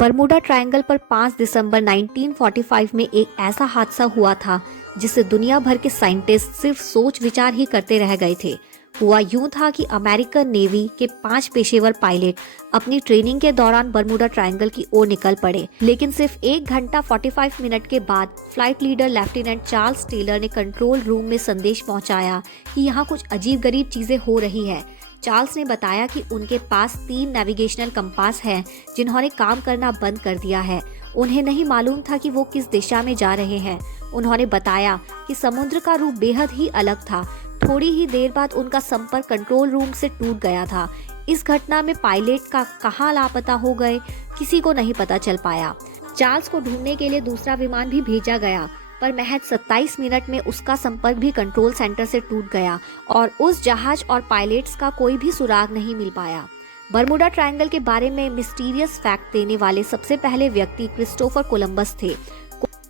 Bermuda triangle पर 5 दिसंबर 1945 में एक ऐसा हादसा हुआ था जिससे दुनिया भर के साइंटिस्ट सिर्फ सोच विचार ही करते रह गए थे। हुआ यूं था कि अमेरिकन नेवी के 5 पेशेवर पायलट अपनी ट्रेनिंग के दौरान बरमूडा ट्रायंगल की ओर निकल पड़े, लेकिन सिर्फ 1 घंटा 45 मिनट के बाद flight leader lieutenant Charles Taylor ने कंट्रोल रूम में संदेश पहुंचाया कि यहाँ कुछ अजीब गरीब चीजें हो रही है। चार्ल्स ने बताया कि उनके पास 3 नेविगेशनल कंपास हैं जिन्होंने काम करना बंद कर दिया है। उन्हें नहीं मालूम था कि वो किस दिशा में जा रहे हैं। उन्होंने बताया कि समुद्र का रूप बेहद ही अलग था। थोड़ी ही देर बाद उनका संपर्क कंट्रोल रूम से टूट गया था। इस घटना में पायलट का कहाँ लापता हो गए किसी को नहीं पता चल पाया। चार्ल्स को ढूंढने के लिए दूसरा विमान भी भेजा गया, पर महज 27 मिनट में उसका संपर्क भी कंट्रोल सेंटर से टूट गया और उस जहाज और पायलट्स का कोई भी सुराग नहीं मिल पाया। बरमूडा ट्रायंगल के बारे में मिस्टीरियस फैक्ट देने वाले सबसे पहले व्यक्ति क्रिस्टोफर कोलंबस थे।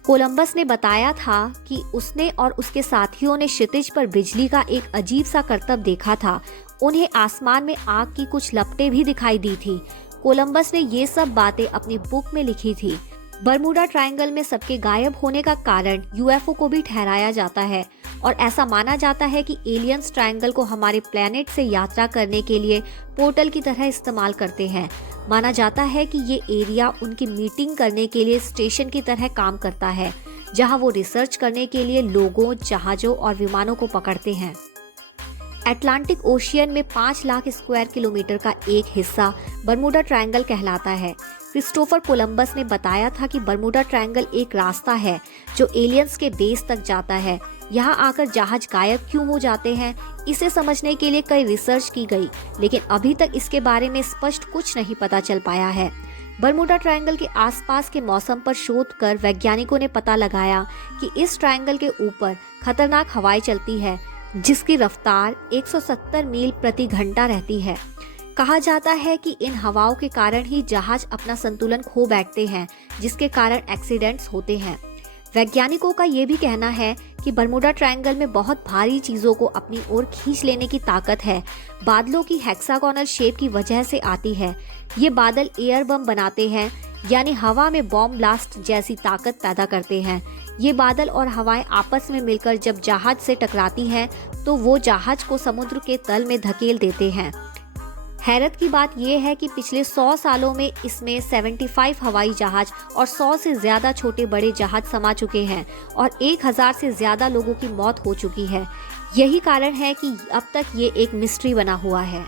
कोलंबस ने बताया था कि उसने और उसके साथियों ने क्षितिज पर बिजली का एक अजीब सा करतब देखा था। उन्हें आसमान में आग की कुछ लपटें भी दिखाई दी थी। कोलंबस ने ये सब बातें अपनी बुक में लिखी थी। बरमूडा ट्रायंगल में सबके गायब होने का कारण यूएफओ को भी ठहराया जाता है और ऐसा माना जाता है कि एलियंस ट्रायंगल को हमारे प्लेनेट से यात्रा करने के लिए पोर्टल की तरह इस्तेमाल करते हैं। माना जाता है कि ये एरिया उनकी मीटिंग करने के लिए स्टेशन की तरह काम करता है, जहां वो रिसर्च करने के लिए लोगों, जहाजों और विमानों को पकड़ते हैं। अटलांटिक ओशियन में 5 लाख स्क्वायर किलोमीटर का एक हिस्सा बरमूडा ट्रायंगल कहलाता है। क्रिस्टोफर कोलंबस ने बताया था कि बरमूडा ट्रायंगल एक रास्ता है जो एलियंस के बेस तक जाता है। यहाँ आकर जहाज गायब क्यों हो जाते हैं, इसे समझने के लिए कई रिसर्च की गई, लेकिन अभी तक इसके बारे में स्पष्ट कुछ नहीं पता चल पाया है। बरमूडा ट्रायंगल के आसपास के मौसम पर शोध कर वैज्ञानिकों ने पता लगाया कि इस ट्रायंगल के ऊपर खतरनाक हवाएं चलती है जिसकी रफ्तार 170 मील प्रति घंटा रहती है। कहा जाता है कि इन हवाओं के कारण ही जहाज अपना संतुलन खो बैठते हैं, जिसके कारण एक्सीडेंट्स होते हैं। वैज्ञानिकों का ये भी कहना है कि बरमूडा ट्रायंगल में बहुत भारी चीजों को अपनी ओर खींच लेने की ताकत है। बादलों की हेक्सागोनल शेप की वजह से आती है। ये बादल एयर बम बनाते हैं, यानी हवा में बॉम्ब ब्लास्ट जैसी ताकत पैदा करते हैं। ये बादल और हवाएं आपस में मिलकर जब जहाज से टकराती हैं तो वो जहाज को समुद्र के तल में धकेल देते हैं। हैरत की बात यह है कि पिछले 100 सालों में इसमें 75 हवाई जहाज और 100 से ज्यादा छोटे बड़े जहाज समा चुके हैं और 1000 से ज्यादा लोगों की मौत हो चुकी है। यही कारण है कि अब तक ये एक मिस्ट्री बना हुआ है।